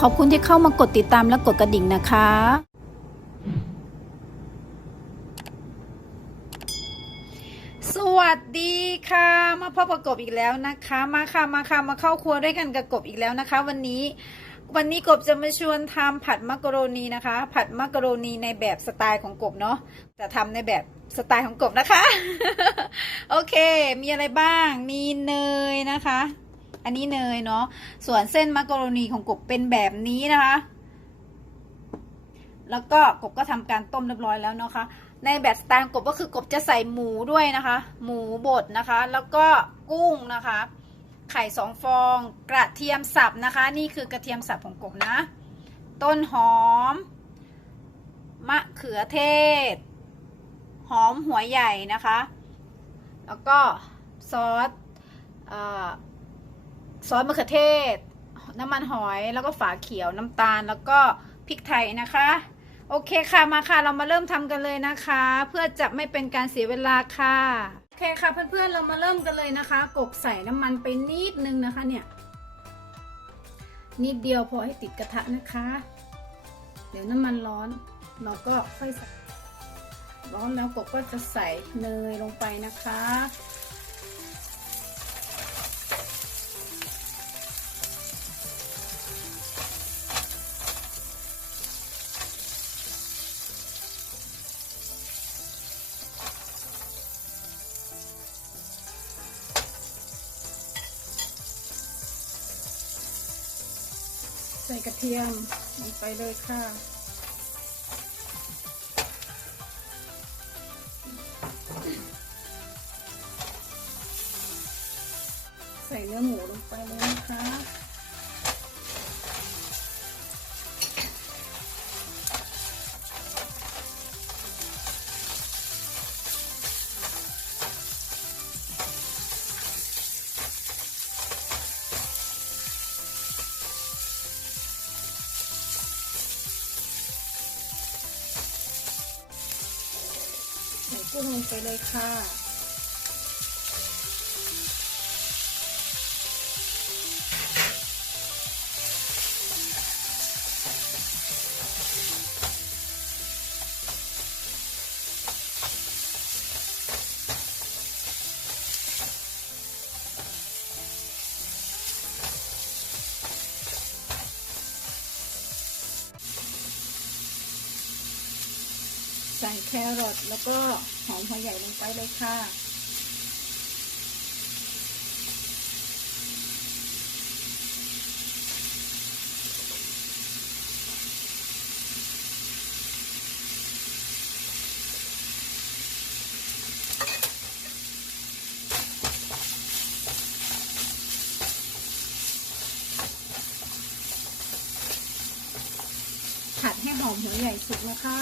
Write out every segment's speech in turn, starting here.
ขอบคุณที่เข้ามากดติดตามและกดกระดิ่งนะคะสวัสดีค่ะมาพบกับกบอีกแล้วนะคะ มาค่ะมาค่ะมาเข้าครัวด้วยกันกับกบอีกแล้วนะคะ วันนี้วันนี้กบจะมาชวนทำผัดมักกะโรนีนะคะ ผัดมักกะโรนีในแบบสไตล์ของกบเนาะแต่ทำในแบบสไตล์ของกบนะคะ โอเค มีอะไรบ้างมีเนยนะคะ อันนี้เนยเนาะ ส่วนเส้นมักกะโรนีของกบเป็นแบบนี้นะคะ แล้วก็กบก็ทำการต้มเรียบร้อยแล้วนะคะ ในแบบสไตล์กบก็คือกบจะใส่หมูด้วยนะคะ หมูบดนะคะ แล้วก็กุ้งนะคะ ไข่สองฟอง กระเทียมสับนะคะ นี่คือกระเทียมสับของกบนะ ต้นหอม มะเขือเทศ หอมหัวใหญ่นะคะ แล้วก็ซอสอ ซอสมะเขือเทศ น้ำมันหอยแล้วก็ฝาเขียวน้ำตาลแล้วก็พริกไทยนะคะ โอเคค่ะมาค่ะเรามาเริ่มทำกันเลยนะคะ เพื่อจะไม่เป็นการเสียเวลาค่ะโอเคค่ะเพื่อนๆเรามาเริ่มกันเลยนะคะ กบใส่น้ำมันไปนิดนึงนะคะเนี่ยนิดเดียวพอให้ติดกระทะนะคะ เดี๋ยวน้ำมันร้อน เราก็ค่อยใส่ร้อนแล้วกบก็จะใส่เนยลงไปนะคะ ใส่กระเทียมลงไปเลยค่ะ กุ้งลงไปเลยค่ะ ใส่แครอทแล้วก็หอมหัวใหญ่ลงไปเลยค่ะผัดให้หอมหัวใหญ่สุกนะคะ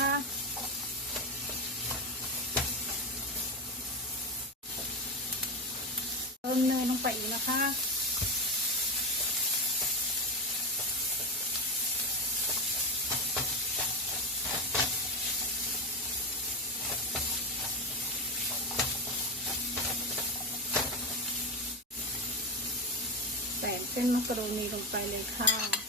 เติมเนยลงไป อีกนะคะ ใส่เส้นมักกะโรนีลงไปเลยค่ะ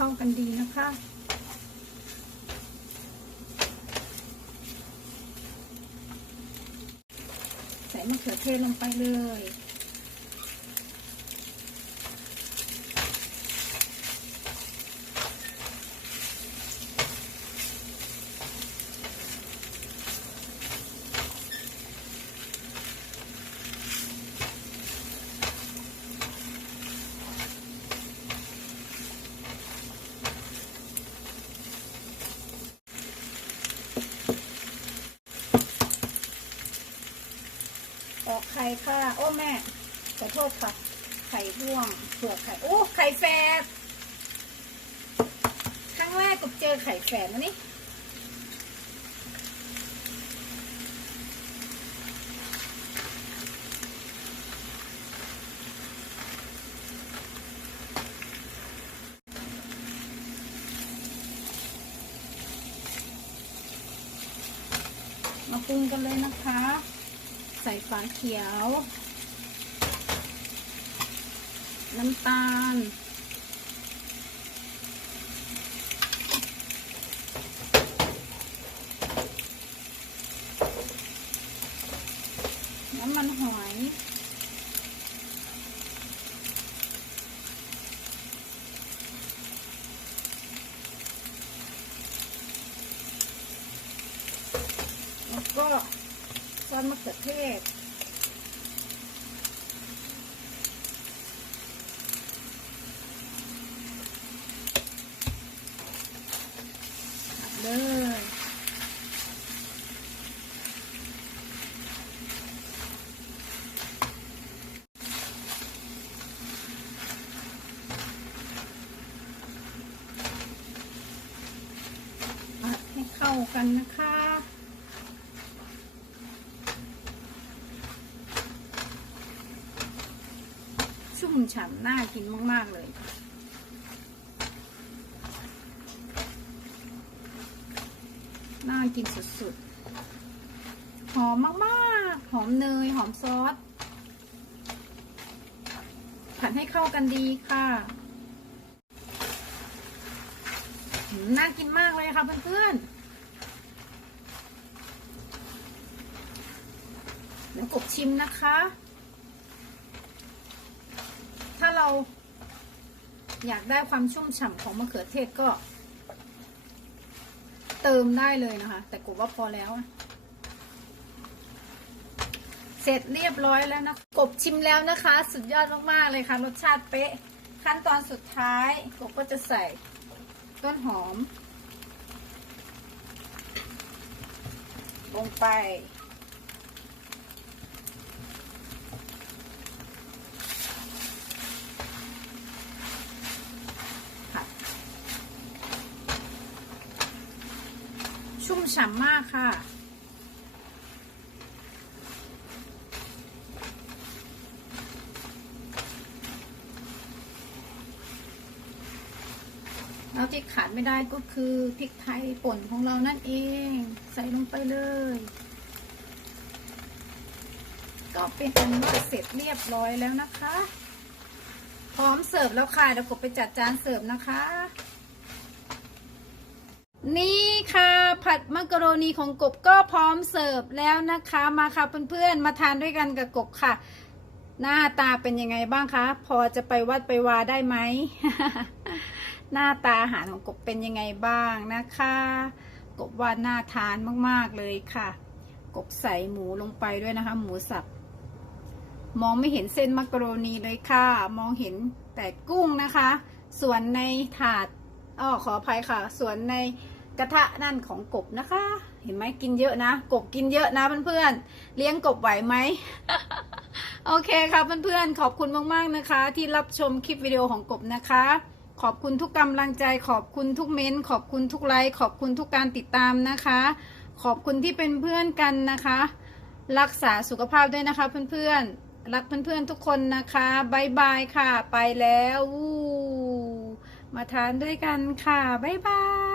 เข้ากันดีนะคะ ใส่มะเขือเทศลงไปเลย ไข่ค่ะ โอ้แม่ขอโทษค่ะ ไข่ร่วงเปลือกไข่ โอ้ ไข่แฝดครั้งแรกก็เจอไข่แฝดนะนี่มาปรุงกันเลยนะคะ ส่ฝาเขียว น้ำตาล น้ำมันหอย แล้วก็ซอสมะ เทศผัดเลยผัดให้เข้ากันนะคะ ชุ่ม ฉ่ำน่ากินมาก ๆ เลย น่ากินสุด ๆ หอมมาก ๆ หอมเนย หอมซอส ผัดให้เข้ากันดีค่ะ น่ากินมากเลยค่ะเพื่อนๆเดี๋ยวกบชิมนะคะ ถ้า เราอยากได้ความชุ่มฉ่ำของมะเขือเทศก็ เติมได้เลยนะคะ แต่กบว่าพอแล้ว เสร็จเรียบร้อยแล้วนะกบชิมแล้วนะคะ สุดยอดมากๆเลยค่ะ รสชาติเป๊ะ ขั้นตอนสุดท้ายกบก็จะใส่ต้นหอม ลงไป ค่ะชุ่ม ฉ่ำมากค่ะแล้วที่ขาดไม่ได้ก็คือพริกไทยป่นของเรานั่นเอง ใส่ลงไปเลย ก็เป็นอันว่าเสร็จเรียบร้อยแล้วนะคะ พร้อมเสิร์ฟแล้วค่ะเดี๋ยวกบไปจัดจานเสิร์ฟนะคะ นี่ค่ะผัดมักกะโรนีของกบก็พร้อมเสิร์ฟแล้วนะคะมาค่ะเพื่อนๆมาทานด้วยกันกับกบค่ะ หน้าตาเป็นยังไงบ้างคะ พอจะไปวัดไปวาได้ไหม หน้าตาอาหารของกบเป็นยังไงบ้างนะคะ กบว่าน่าทานมากๆเลยค่ะ กบใส่หมูลงไปด้วยนะคะ หมูสับมองไม่เห็นเส้นมักกะโรนีเลยค่ะ มองเห็นแต่กุ้งนะคะ ส่วนในถาด อ้อขออภัยค่ะ ส่วนในกระทะนั่นของกบนะคะ เห็นไหมกินเยอะนะ กบกินเยอะนะเพื่อนๆเลี้ยงกบไหวไหม โอเคค่ะเพื่อนๆขอบคุณมากๆนะคะ ที่รับชมคลิปวิดีโอของกบนะคะ ขอบคุณทุกกำลังใจ ขอบคุณทุกเม้นต์ขอบคุณทุกไลค์ขอบคุณทุกการติดตามนะคะ ขอบคุณที่เป็นเพื่อนกันนะคะ รักษาสุขภาพด้วยนะคะ เพื่อนๆรักเพื่อนๆทุกคนนะคะบายบายค่ะ ไปแล้ว มาทานด้วยกันค่ะบายบาย